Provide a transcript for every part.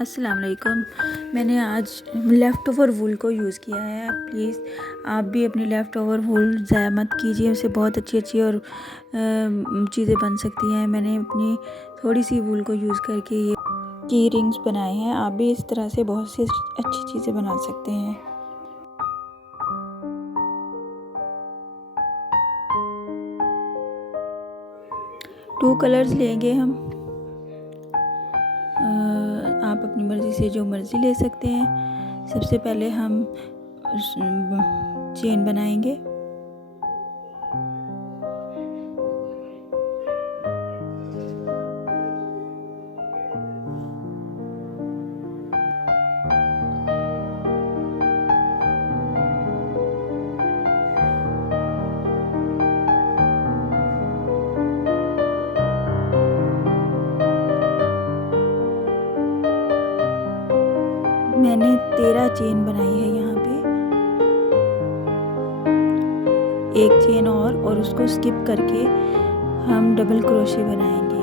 अस्सलाम वालेकुम। मैंने आज लेफ़्ट ओवर वूल को यूज़ किया है। प्लीज़ आप भी अपनी लेफ़्ट ओवर वूल ज़ाया मत कीजिए, उससे बहुत अच्छी और चीज़ें बन सकती हैं। मैंने अपनी थोड़ी सी वूल को यूज़ करके ये की रिंग्स बनाए हैं। आप भी इस तरह से बहुत सी अच्छी चीज़ें बना सकते हैं। टू कलर्स लेंगे हम। आप अपनी मर्ज़ी से जो मर्ज़ी ले सकते हैं। सबसे पहले हम चेन बनाएंगे। मैंने 13 चेन बनाई है यहाँ पे। एक चेन और उसको स्किप करके हम डबल क्रोशे बनाएंगे।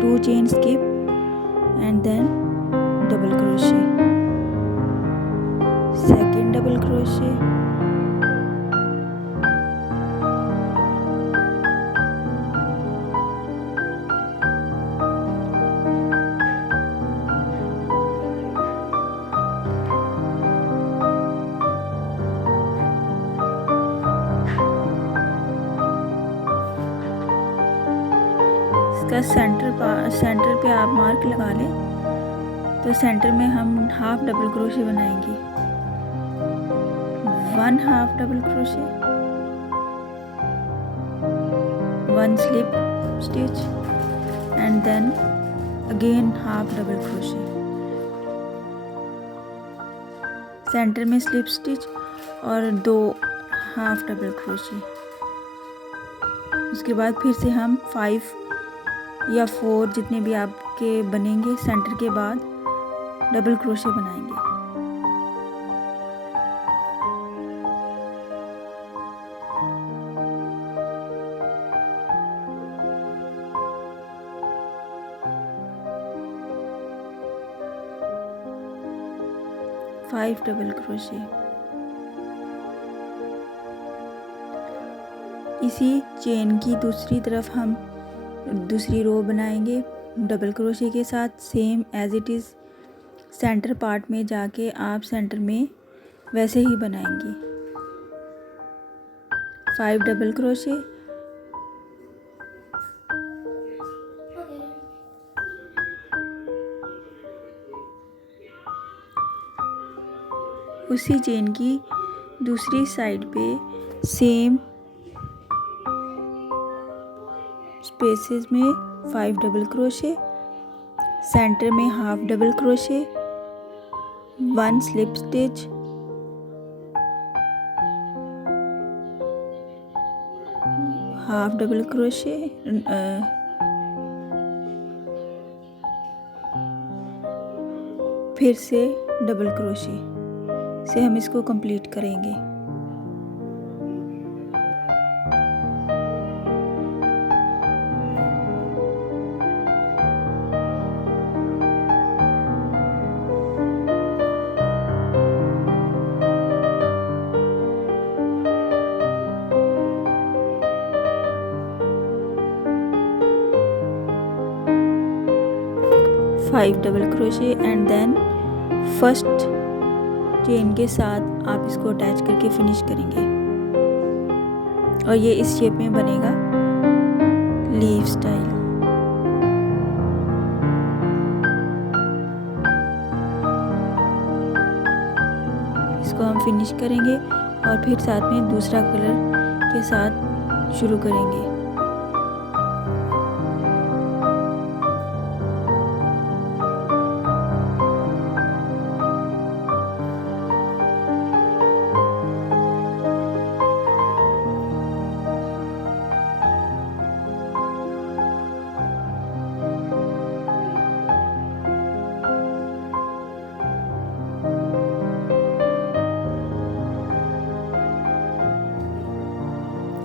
2 chain skip and then double crochet, second double crochet, इसका सेंटर पे आप मार्क लगा लें तो सेंटर में हम हाफ डबल क्रोशे बनाएंगे। 1 half double crochet, 1 slip stitch and then again half double crochet, centre में स्लिप स्टिच और 2 हाफ डबल क्रोशे। उसके बाद फिर से हम 5 या 4 जितने भी आपके बनेंगे सेंटर के बाद डबल क्रोशे बनाएंगे। Five double crochet. इसी चेन की दूसरी तरफ हम दूसरी रो बनाएंगे डबल क्रोशे के साथ, same as it is. Centre part में जाके आप सेंटर में वैसे ही बनाएंगे। 5 डबल क्रोशे, उसी चेन की दूसरी साइड पे सेम स्पेसेस में 5 डबल क्रोशे, सेंटर में half double crochet, 1 slip stitch, half double crochet, फिर से डबल क्रोशे से हम इसको कंप्लीट करेंगे। Five double crochet and then first chain के साथ आप इसको अटैच करके फिनिश करेंगे और ये इस शेप में बनेगा लीफ स्टाइल। इसको हम फिनिश करेंगे और फिर साथ में दूसरा कलर के साथ शुरू करेंगे।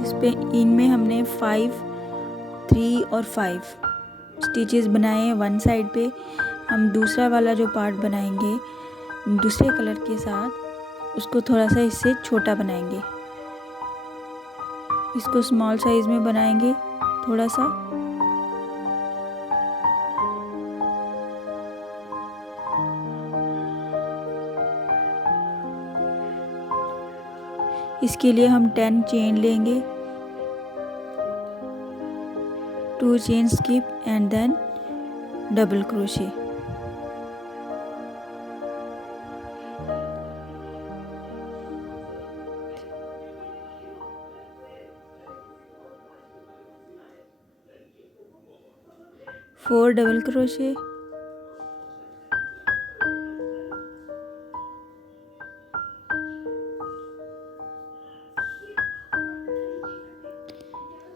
इस पे इनमें हमने 5, 3 और 5 स्टिचेस बनाए हैं वन साइड पे, हम दूसरा वाला जो पार्ट बनाएंगे दूसरे कलर के साथ उसको थोड़ा सा इससे छोटा बनाएंगे। इसको स्मॉल साइज में बनाएंगे थोड़ा सा। इसके लिए हम 10 चेन लेंगे, 2 chain skip and then double crochet. Four double crochet,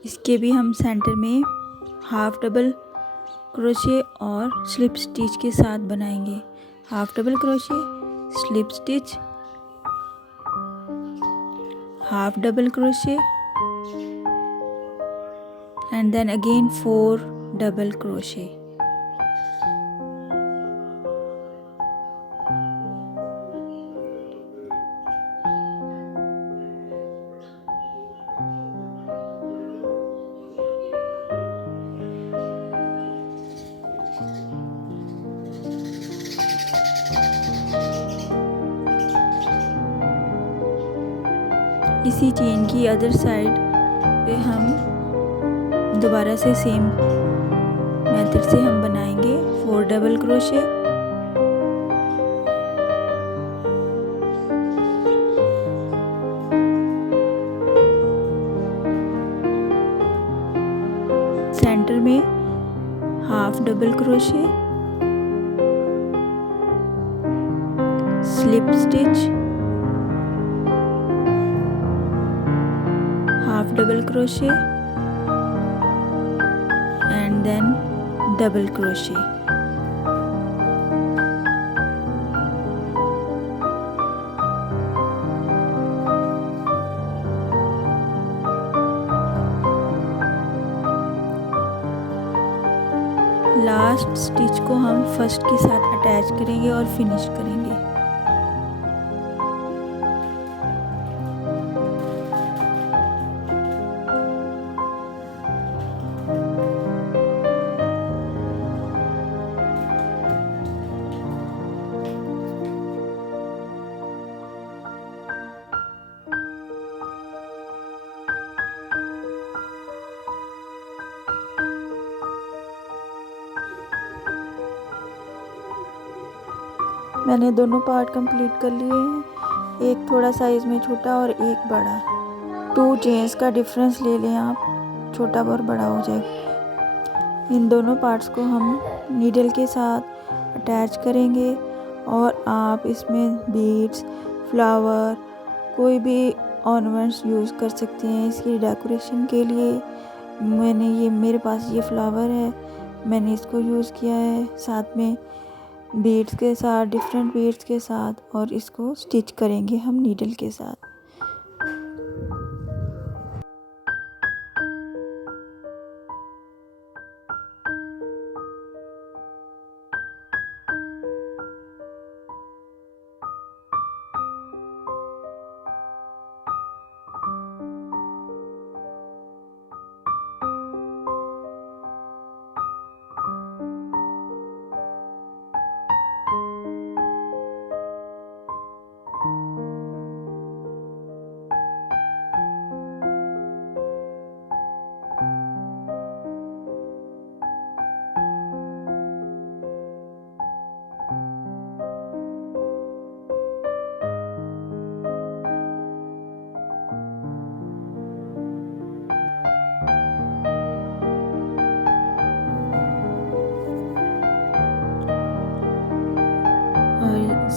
इसके भी हम सेंटर में हाफ डबल क्रोशे और स्लिप स्टिच के साथ बनाएंगे। Half double crochet, slip stitch, half double crochet and then again 4 double crochet. इसी चेन की अदर साइड पे हम दोबारा से सेम मेथड से हम बनाएंगे 4 डबल क्रोशे, सेंटर में half double crochet, slip stitch, half double crochet and then double crochet. Last stitch को हम फर्स्ट के साथ अटैच करेंगे और फिनिश करेंगे। मैंने दोनों पार्ट कंप्लीट कर लिए हैं, एक थोड़ा साइज़ में छोटा और एक बड़ा। 2 चेन्स का डिफरेंस ले लें आप, छोटा और बड़ा हो जाएगा। इन दोनों पार्ट्स को हम नीडल के साथ अटैच करेंगे और आप इसमें बीड्स, फ्लावर, कोई भी ऑर्नामेंट्स यूज़ कर सकते हैं इसकी डेकोरेशन के लिए। मेरे पास ये फ्लावर है, मैंने इसको यूज़ किया है साथ में बीड्स के साथ, डिफरेंट बीड्स के साथ, और इसको स्टिच करेंगे हम नीडल के साथ।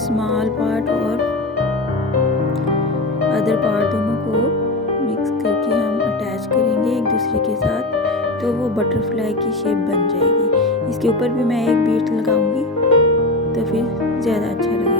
स्मॉल पार्ट और अदर पार्ट दोनों को मिक्स करके हम अटैच करेंगे एक दूसरे के साथ, तो वो बटरफ्लाई की शेप बन जाएगी। इसके ऊपर भी मैं एक बीट लगाऊंगी तो फिर ज़्यादा अच्छा लगेगा।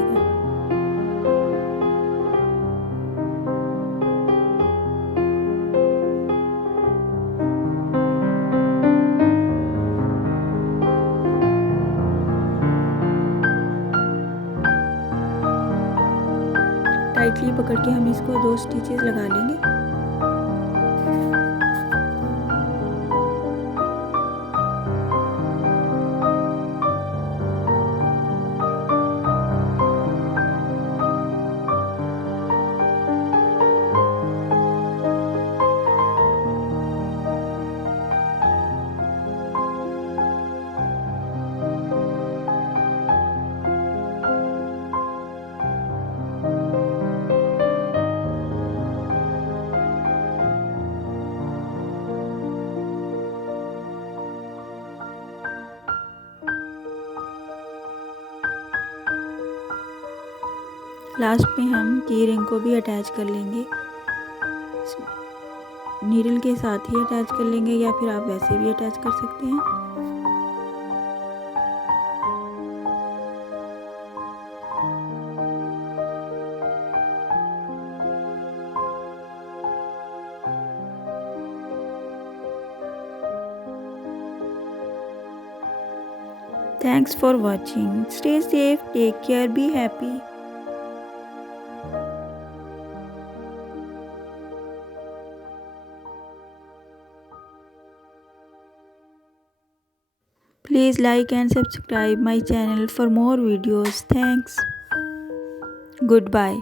डायरेक्टली पकड़ के हम इसको 2 स्टिचेस लगा लेंगे। लास्ट में हम की रिंग को भी अटैच कर लेंगे, नीडल के साथ ही अटैच कर लेंगे या फिर आप वैसे भी अटैच कर सकते हैं। Thanks for watching. Stay safe, take care, be happy. Please like and subscribe my channel for more videos. Thanks. Goodbye.